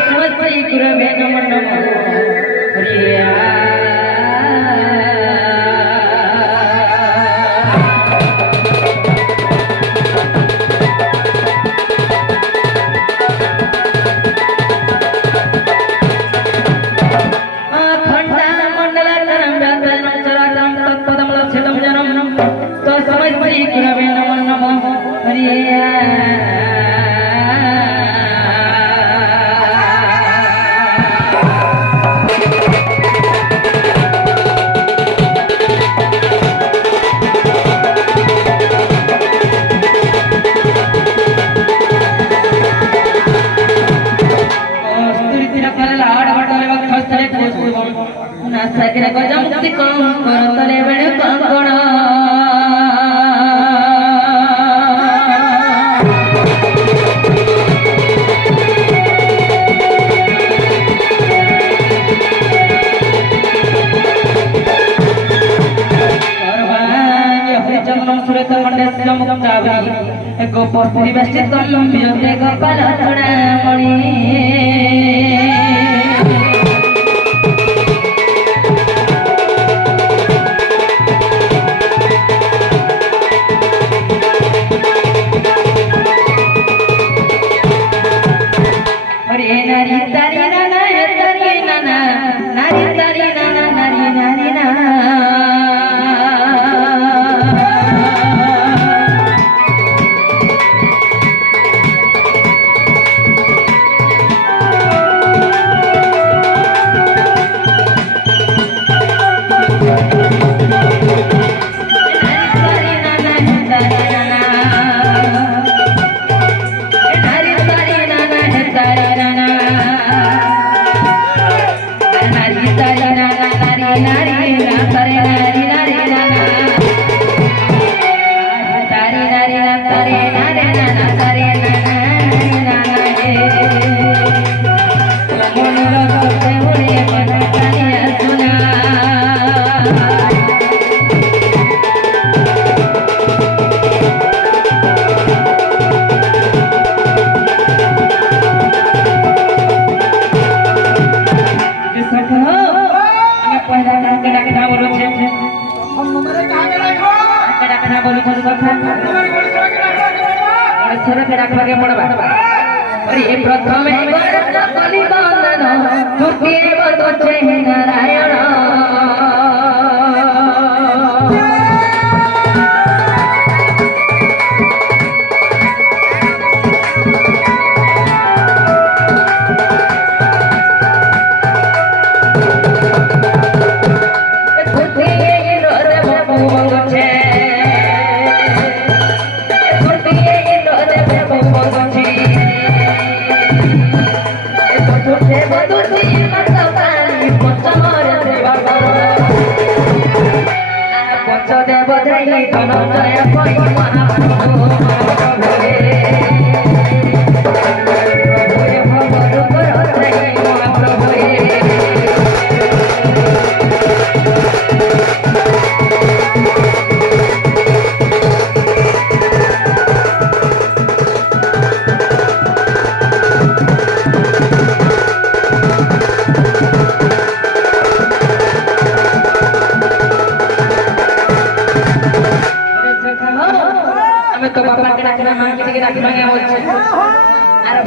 तस्मै गुरवे नमः हरिया गुरवे नमः हरिया नास्ताकिन गजा मुक्ति कम करतले बेड़ कंकण सुरत मंडे मुक्तावली गोपस्त्री बेष्टित लंबियों गोपाल चूड़ामणि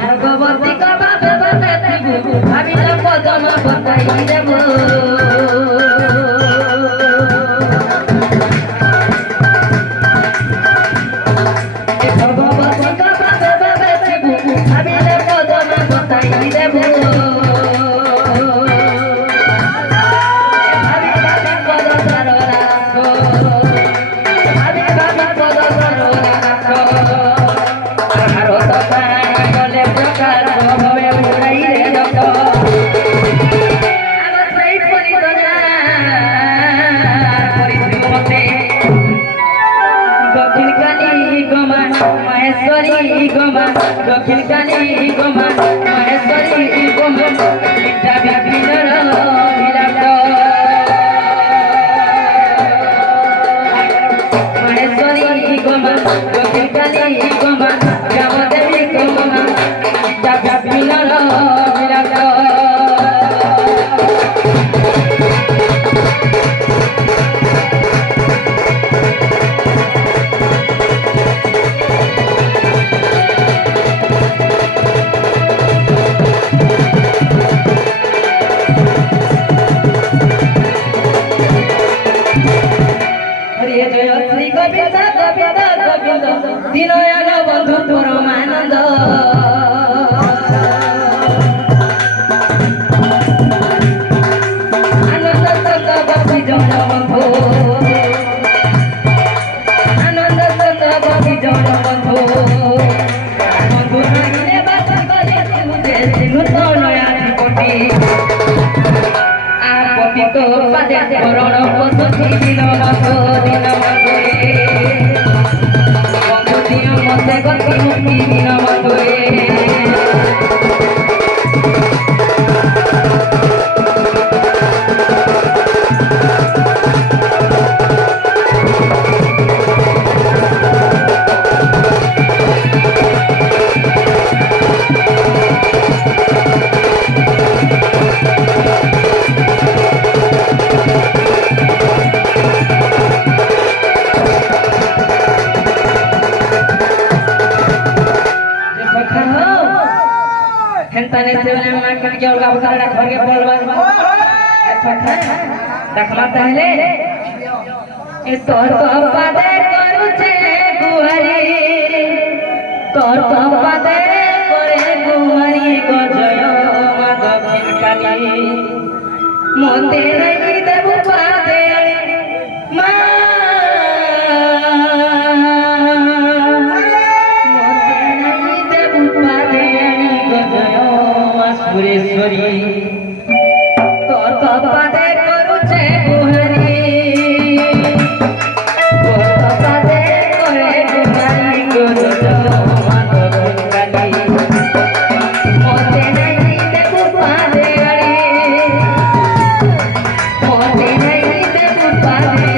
भगवती का बाबे बताती भाभी ना पदम बताई देबो भगवती का बाबे बताती भाभी ना पदम बताई देबो दक्षिण काली गोमा महेश्वरी गोमा विद्या विपिनर विराट महेश्वरी गोमा दक्षिण काली गोमा रामदेवी गोमा विद्या विपिनर विराट পতিত পাদে চরণ পদ্মী দিন মতো দিন মতোরে বন্ধু দিন মতে গতি মুক্তি দিন মতোরে हेंता ने से मैं कन के और बसाड़ा घर के बोलवा देखला पहले ए तोर पापा दे करू छे गुहरी तोर पापा दे करे गुहरी को जय मा दक्षिण काली मोते नहीं देबु पादे मा सुरेश्वरी तोर पापा दे करू छे गुहरी तोर पापा दे करे गुहरी को जय मा दक्षिण काली मोते नहीं देबु पादे मोते नहीं देबु पादे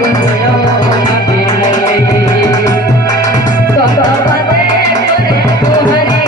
को जय मा दक्षिण तोर पापा दे करे गुहरी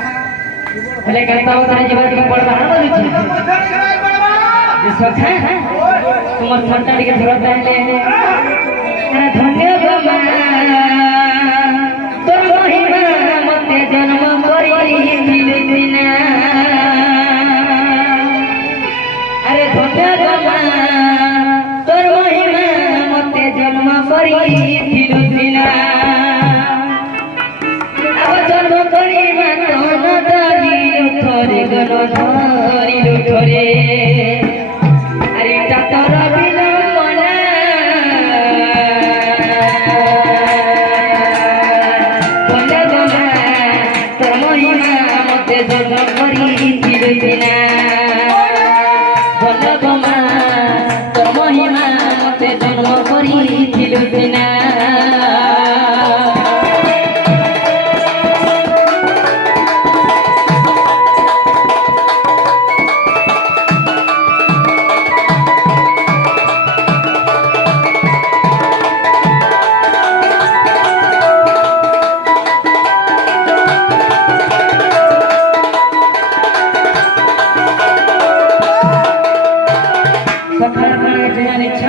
हेले कहता हो तारे जीवन के पड़ बाहर बोलू छी जे सखा तुम छट्टा के धरत ले अरे धन्य गमा तोर महिमा मते जन्म करी दिलदिना अरे धन्य गमा तोर महिमा मते जन्म करी दिलदिना अब जन्म करी धरे अरे डाक्टर बिलमना बोले बोला तो महिमा मते जन्म करी दिलदिना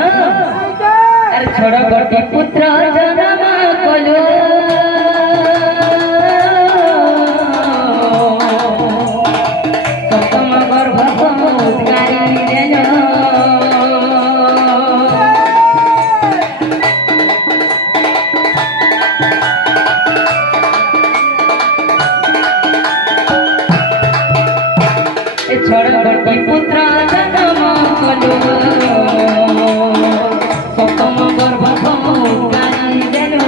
अरे छोड़ गोटी पुत्र जन्म कलु सप्तम गर्भ उद्गारी देलो छोड़ गोटी पुत्र जन्म कलु सप्तम गर्भ उद्गारी देलो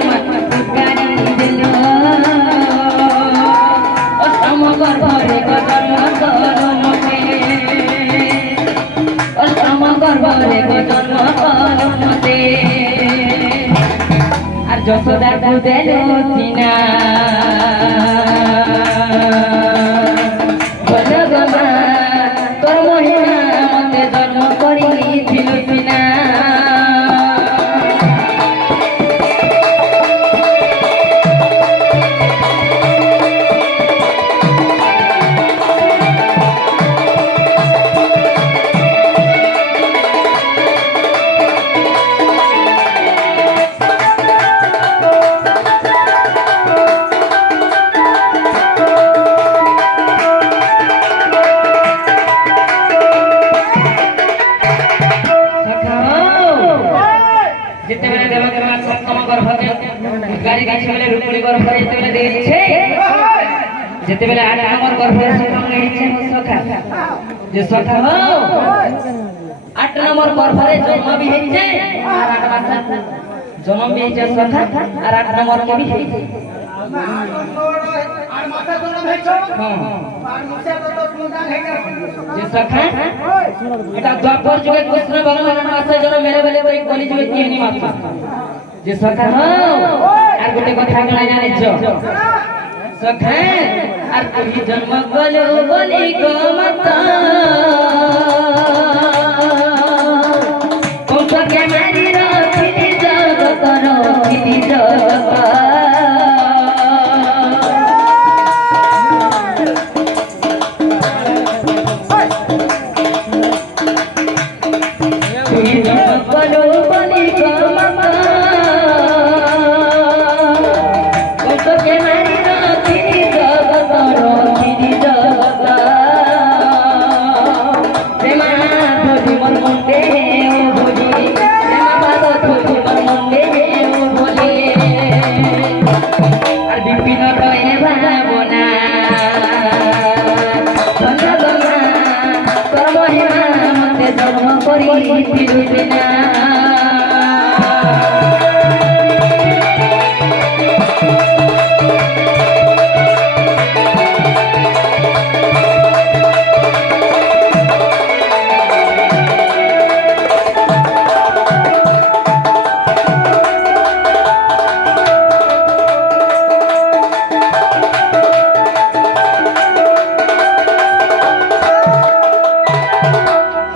अष्टम गर्भ रे जन्म करो मते अष्टम गर्भ रे जन्म करो मते आर यशोदा को देलो सीना जेते बेले 8 नंबर गर्भ सखा लेछे सखा जे सखा हो 8 नंबर गर्भ रे जन्म भी हेछे और 8 मास जन्म भी हेछे सखा और 8 नंबर के भी हेछे 8 मास जन्म हेछो हां 8 मास तो तुमदान हेछे जे सखा एटा द्वापर जुगे कृष्ण भगवान मास जन्म मेरे बेले तो कली जुगे तीन मास जे सखा हो और गोटे कथा कणा जाने छ सखा आर तुही जन्म कलो बोली गो मता कंस के मारी रखिनी जगत रखिनी जगत तुही जन्म कलो बोली गो मता कंस के मारी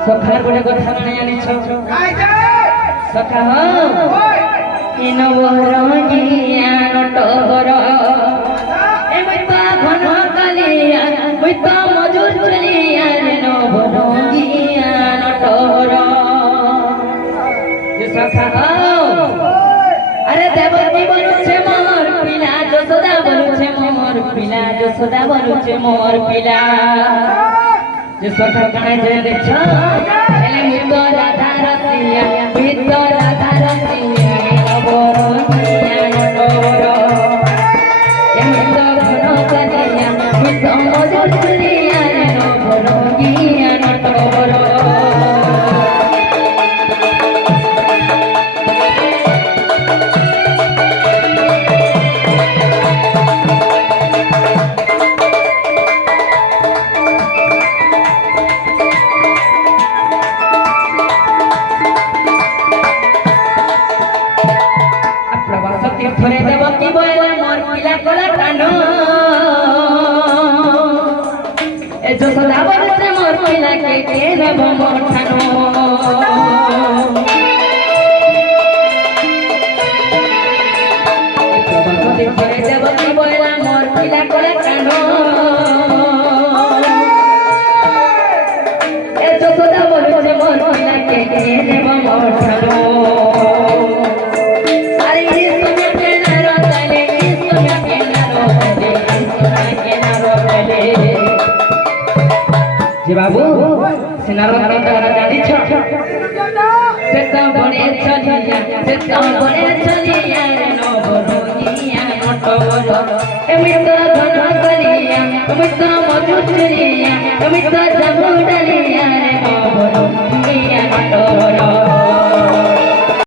सखा गोटे कथा नहीं जानी छ सखा हो इन वरंगिया नटवर ए मैता घन कालिया मैता मजूर चलिया रे न वरंगिया नटवर ये सखा हो अरे देवकी बोलु छे मोर पिला यशोदा बोलु छे मोर पिला यशोदा बोलु छे मोर पिला जे सखा कणे जे देछ एले मुतो राधा रसिया मुतो राधा रसिया बोरसिया नटवर ए मुतो घन कलिया मुतो मजूर चलिया रे न बोरगिया नटवर थोरे देवकी बोले मोर पिला कोला कानो ए यशोदा बोले मोर पिला के रब मोर ठानो थोरे देवकी बोले मोर पिला कोला कानो ए यशोदा बोले मोर पिला के के देव मोठलो अरे सोना के नारो तले सोना के नारो तले सोना के नारो तले जे बाबू सिनारो का जानी छ सेता बने चलिया नो बरोनिया मोटो बरो एमित धन कलिया एमित मधुचरिया एमित जमुडलिया रे